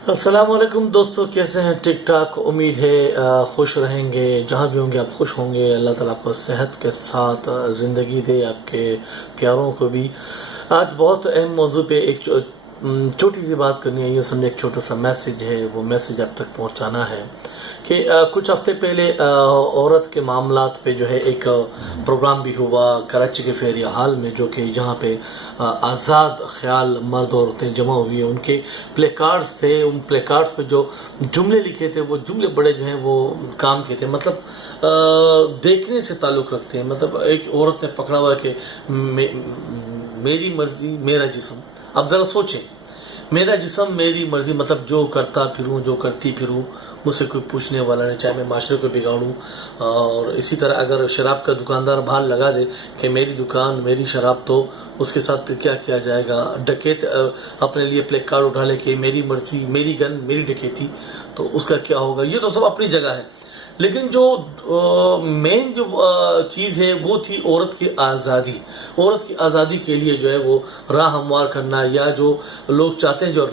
अस्सलाम वालेकुम दोस्तों, कैसे हैं? ठीक ठाक, उम्मीद है खुश रहेंगे। जहाँ भी होंगे आप खुश होंगे। अल्लाह ताला आपको सेहत के साथ ज़िंदगी दे, आपके प्यारों को भी। आज बहुत अहम मौजू पे एक छोटी सी बात करनी है। ये समझे एक छोटा सा मैसेज है, वो मैसेज आप तक पहुंचाना है कि कुछ हफ्ते पहले औरत के मामलात पे जो है एक प्रोग्राम भी हुआ कराची के फेरिया हाल में, जो कि जहाँ पे आज़ाद ख्याल मर्द औरतें जमा हुई हैं। उनके प्ले कार्ड्स थे, उन प्ले कार्ड्स पे जो जुमले लिखे थे वो जुमले बड़े जो हैं वो काम के थे, मतलब देखने से ताल्लुक़ रखते हैं। मतलब एक औरत ने पकड़ा हुआ है कि मेरी मर्जी मेरा जिस्म। अब ज़रा सोचें, मेरा जिस्म मेरी मर्जी, मतलब जो करता फिरूं, जो करती फिरूं, मुझसे कोई पूछने वाला नहीं, चाहे मैं माशरे को बिगाड़ूं। और इसी तरह अगर शराब का दुकानदार बाहर लगा दे कि मेरी दुकान मेरी शराब, तो उसके साथ फिर क्या किया जाएगा? डकैत अपने लिए प्ले कार्ड उठा ले कि मेरी मर्जी मेरी गन मेरी डकैती, तो उसका क्या होगा? ये तो सब अपनी जगह है। लेकिन जो मेन जो चीज़ है वो थी औरत की आज़ादी। औरत की आज़ादी के लिए जो है वो राह हमवार करना, या जो लोग चाहते हैं, जो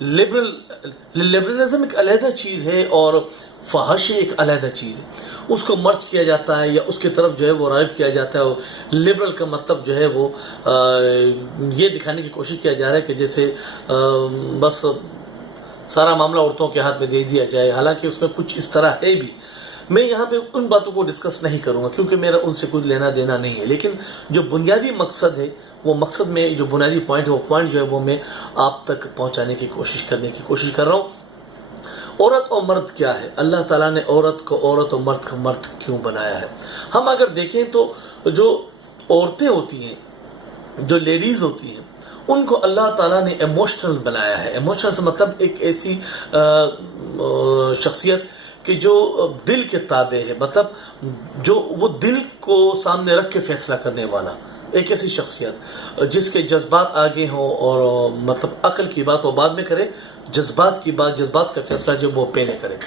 लिबरलिज्म एक अलहदा चीज़ है और फहश एक अलहदा चीज़ है। उसको मर्ज किया जाता है या उसकी तरफ जो है वो राइब किया जाता है। लिबरल का मतलब जो है वो ये दिखाने की कोशिश किया जा रहा है कि जैसे बस सारा मामला औरतों के हाथ में दे दिया जाए। हालांकि उसमें कुछ इस तरह है भी। मैं यहाँ पे उन बातों को डिस्कस नहीं करूँगा क्योंकि मेरा उनसे कुछ लेना देना नहीं है। लेकिन जो बुनियादी मकसद है, वो मकसद में जो बुनियादी पॉइंट है, वो पॉइंट जो है वो मैं आप तक पहुँचाने की कोशिश कर रहा हूँ। औरत और मर्द क्या है? अल्लाह ताला ने औरत को औरत और मर्द को मर्द क्यों बनाया है? हम अगर देखें तो जो औरतें होती हैं, जो लेडीज़ होती हैं, उनको अल्लाह ताला ने इमोशनल बनाया है। इमोशनल से मतलब एक ऐसी शख्सियत कि जो दिल के ताबे है, मतलब जो वो दिल को सामने रख के फैसला करने वाला, एक ऐसी शख्सियत जिसके जज्बात आगे हों, और मतलब अक्ल की बात वो बाद में करे, जज्बात की बात, जज्बात का फैसला जो वो पहले करे।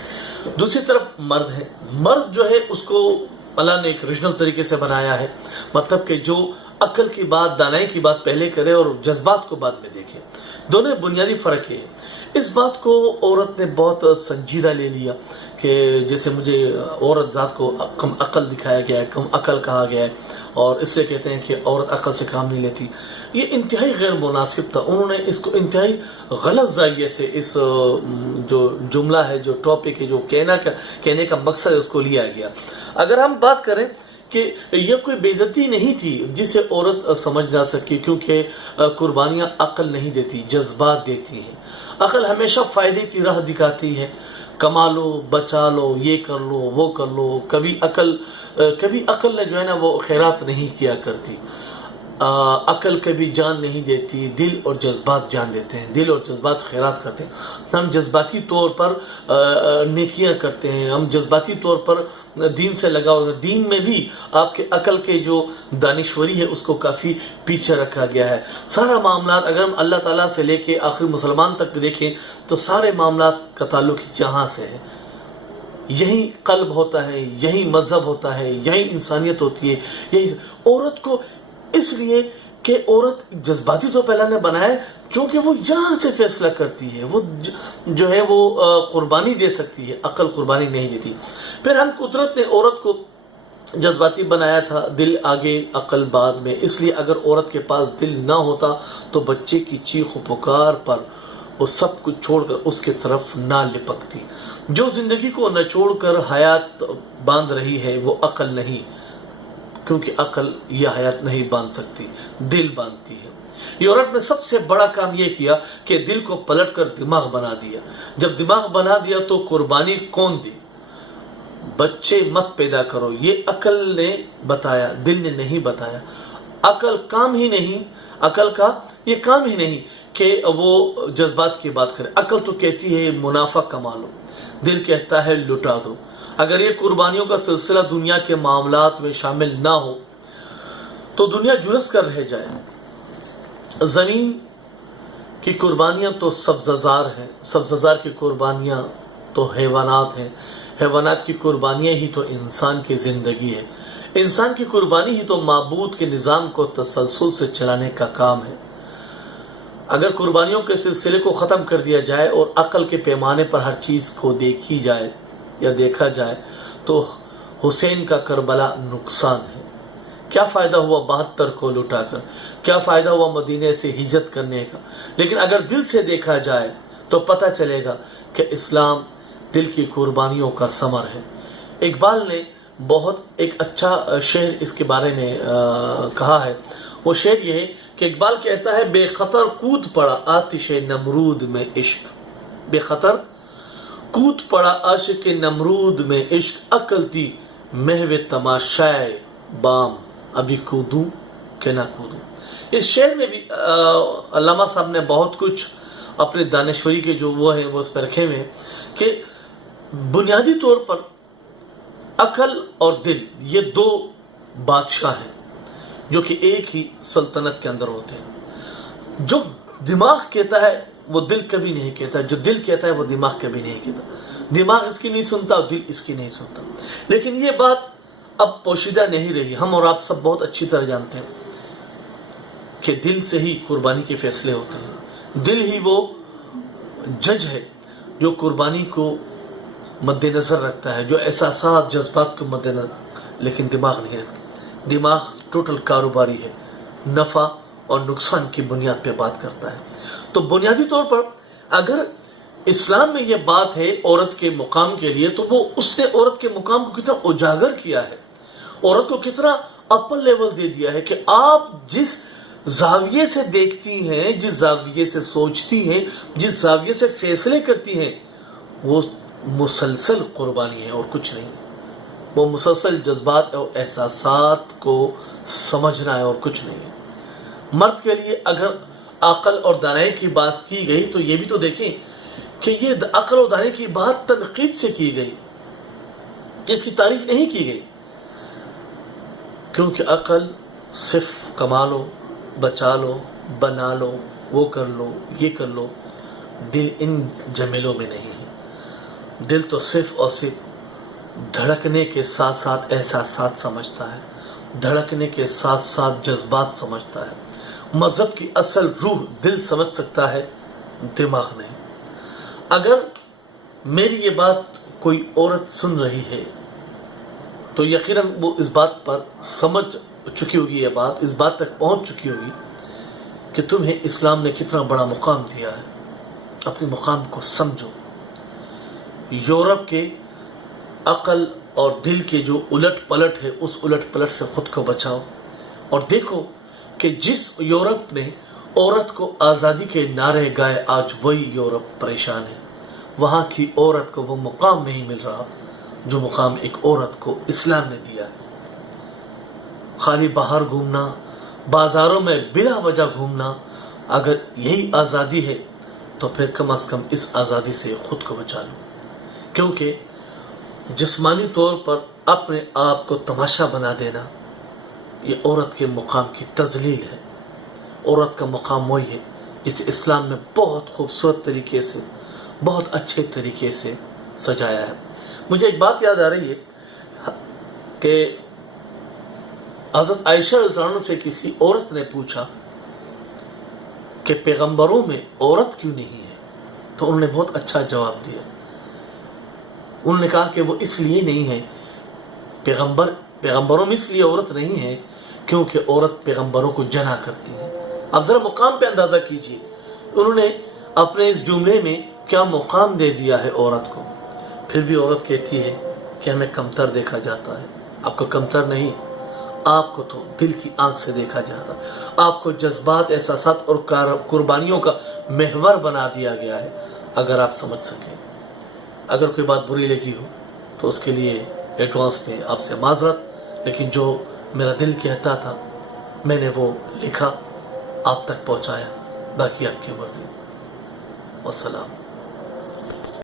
दूसरी तरफ मर्द है। मर्द जो है उसको अल्लाह ने एक रीजनल तरीके से बनाया है, मतलब कि जो अक्ल की बात, दानाई की बात पहले करे और जज्बात को बाद में देखे। दोनों बुनियादी फ़र्क है। इस बात को औरत ने बहुत संजीदा ले लिया कि जैसे मुझे औरत ज़ात को कम अक्ल दिखाया गया है, कम अक्ल कहा गया है, और इसलिए कहते हैं कि औरत अक्ल से काम नहीं लेती। ये इंतहाई गैर मुनासिब था। उन्होंने इसको इंतहाई गलत जाविये से इस जो जुमला है, जो टॉपिक है, जो कहने का मकसद है, उसको लिया गया। अगर हम बात करें कि यह कोई बेइज्जती नहीं थी जिसे औरत समझ ना सकी, क्योंकि कुर्बानियाँ अक्ल नहीं देती, जज्बात देती हैं। अक्ल हमेशा फ़ायदे की राह दिखाती है, कमा लो, बचा लो, ये कर लो, वो कर लो। कभी अक्ल ने जो है ना वो खैरात नहीं किया करती। अक्ल कभी जान नहीं देती, दिल और जज्बात जान देते हैं, दिल और जज्बात खैरात करते हैं। हम जज्बाती तौर पर नेकियां करते हैं, हम जज्बाती तौर पर दीन से लगा होगा। दीन में भी आपके अक्ल के जो दानिश्वरी है उसको काफ़ी पीछे रखा गया है। सारा मामला अगर हम अल्लाह ताला से लेके आखिर मुसलमान तक देखें तो सारे मामला का ताल्लुक यहाँ से है। यही कल्ब होता है, यही मजहब होता है, यही इंसानियत होती है। यही औरत को इसलिए कि औरत जज्बाती तो पहला ने बनाया क्योंकि वो यहाँ से फैसला करती है, वो जो है वो कुर्बानी दे सकती है, अक्ल कुर्बानी नहीं देती। फिर हम कुदरत ने औरत को जज्बाती बनाया था, दिल आगे अक्ल बाद में। इसलिए अगर औरत के पास दिल ना होता तो बच्चे की चीख पुकार पर वो सब कुछ छोड़कर उसके तरफ ना लिपकती। जो जिंदगी को नचोड़कर हयात बांध रही है वो अक्ल नहीं, क्योंकि अक्ल यह हयात नहीं बांध सकती, दिल बांधती है। यूरोप ने सबसे बड़ा काम यह किया कि दिल को पलटकर दिमाग बना दिया। जब दिमाग बना दिया तो कुर्बानी कौन दी? बच्चे मत पैदा करो, ये अक्ल ने बताया, दिल ने नहीं बताया। अक्ल काम ही नहीं, अक्ल का ये काम ही नहीं कि वो जज्बात की बात करे। अक्ल तो कहती है मुनाफा कमा लो, दिल कहता है लुटा दो। अगर ये कुर्बानियों का सिलसिला दुनिया के मामलात में शामिल ना हो तो दुनिया जुलस कर रह जाए। ज़मीन की कुर्बानियाँ तो सब्ज़जार हैं, सब्ज़जार की कुर्बानियाँ तो हैवानात हैं, हैवानात की कुर्बानियाँ ही तो इंसान की ज़िंदगी है, इंसान की कुर्बानी ही तो माबूद के निज़ाम को तसलसल से चलाने का काम है। اگر قربانیوں کے سلسلے کو ختم کر دیا جائے اور عقل کے پیمانے پر ہر چیز کو دیکھی جائے یا دیکھا جائے تو حسین کا کربلا نقصان ہے۔ کیا فائدہ ہوا 72 کو لٹا کر، کیا فائدہ ہوا مدینے سے ہجرت کرنے کا؟ لیکن اگر دل سے دیکھا جائے تو پتہ چلے گا کہ اسلام دل کی قربانیوں کا ثمر ہے۔ اقبال نے بہت ایک اچھا شعر اس کے بارے میں کہا ہے۔ وہ شعر یہ ہے کہ اقبال کہتا ہے، بے خطر کود پڑا آتش نمرود میں عشق، بے خطر کود پڑا عاشق نمرود میں عشق، عقل تھی محو تماشائے بام، ابھی کودوں کہ نہ کودوں۔ اس شعر میں بھی علامہ صاحب نے بہت کچھ اپنے دانشوری کے جو وہ ہیں وہ اس پر رکھے ہوئے ہیں کہ بنیادی طور پر عقل اور دل یہ دو بادشاہ ہیں جو کہ ایک ہی سلطنت کے اندر ہوتے ہیں۔ جو دماغ کہتا ہے وہ دل کبھی نہیں کہتا، جو دل کہتا ہے وہ دماغ کبھی نہیں کہتا۔ دماغ اس کی نہیں سنتا اور دل اس کی نہیں سنتا۔ لیکن یہ بات اب پوشیدہ نہیں رہی، ہم اور آپ سب بہت اچھی طرح جانتے ہیں کہ دل سے ہی قربانی کے فیصلے ہوتے ہیں۔ دل ہی وہ جج ہے جو قربانی کو مد نظر رکھتا ہے، جو احساسات جذبات کو مد نظر، لیکن دماغ نہیں رکھتا۔ دماغ ٹوٹل کاروباری ہے، نفع اور نقصان کی بنیاد پہ بات کرتا ہے۔ تو بنیادی طور پر اگر اسلام میں یہ بات ہے عورت کے مقام کے لیے، تو وہ اس نے عورت کے مقام کو کتنا اجاگر کیا ہے، عورت کو کتنا اپر لیول دے دیا ہے کہ آپ جس زاویے سے دیکھتی ہیں، جس زاویے سے سوچتی ہیں، جس زاویے سے فیصلے کرتی ہیں، وہ مسلسل قربانی ہے اور کچھ نہیں۔ وہ مسلسل جذبات اور احساسات کو سمجھنا ہے اور کچھ نہیں ہے۔ مرد کے لیے اگر عقل اور دانائی کی بات کی گئی تو یہ بھی تو دیکھیں کہ یہ عقل اور دانائی کی بات تنقید سے کی گئی، اس کی تعریف نہیں کی گئی، کیونکہ عقل صرف کما لو، بچا لو، بنا لو، وہ کر لو، یہ کر لو۔ دل ان جمیلوں میں نہیں ہے۔ دل تو صرف اور صرف دھڑکنے کے ساتھ ساتھ احساسات سمجھتا ہے، دھڑکنے کے ساتھ ساتھ جذبات سمجھتا ہے۔ مذہب کی اصل روح دل سمجھ سکتا ہے، دماغ نہیں۔ اگر میری یہ بات کوئی عورت سن رہی ہے تو یقیناً وہ اس بات پر سمجھ چکی ہوگی، یہ بات اس بات تک پہنچ چکی ہوگی کہ تمہیں اسلام نے کتنا بڑا مقام دیا ہے۔ اپنے مقام کو سمجھو۔ یورپ کے عقل اور دل کے جو الٹ پلٹ ہے، اس الٹ پلٹ سے خود کو بچاؤ، اور دیکھو کہ جس یورپ نے عورت کو آزادی کے نعرے گائے، آج وہی یورپ پریشان ہے۔ وہاں کی عورت کو وہ مقام نہیں مل رہا جو مقام ایک عورت کو اسلام نے دیا ہے۔ خالی باہر گھومنا، بازاروں میں بلا وجہ گھومنا، اگر یہی آزادی ہے تو پھر کم از کم اس آزادی سے خود کو بچا لو، کیونکہ جسمانی طور پر اپنے آپ کو تماشا بنا دینا یہ عورت کے مقام کی تذلیل ہے۔ عورت کا مقام وہی ہے جسے اسلام نے بہت خوبصورت طریقے سے، بہت اچھے طریقے سے سجایا ہے۔ مجھے ایک بات یاد آ رہی ہے کہ حضرت عائشہ رضی اللہ عنہ سے کسی عورت نے پوچھا کہ پیغمبروں میں عورت کیوں نہیں ہے؟ تو انہوں نے بہت اچھا جواب دیا۔ انہوں نے کہا کہ وہ اس لیے نہیں ہے، پیغمبروں میں اس لیے عورت نہیں ہے کیونکہ عورت پیغمبروں کو جنا کرتی ہے۔ اب ذرا مقام پہ اندازہ کیجئے، انہوں نے اپنے اس جملے میں کیا مقام دے دیا ہے عورت کو۔ پھر بھی عورت کہتی ہے کہ ہمیں کمتر دیکھا جاتا ہے۔ آپ کو کمتر نہیں، آپ کو تو دل کی آنکھ سے دیکھا جاتا، آپ کو جذبات، احساسات اور قربانیوں کا محور بنا دیا گیا ہے۔ اگر آپ سمجھ سکیں، اگر کوئی بات بری لگی ہو تو اس کے لیے ایڈوانس میں آپ سے معذرت، لیکن جو میرا دل کہتا تھا میں نے وہ لکھا، آپ تک پہنچایا، باقی آپ کی مرضی۔ والسلام۔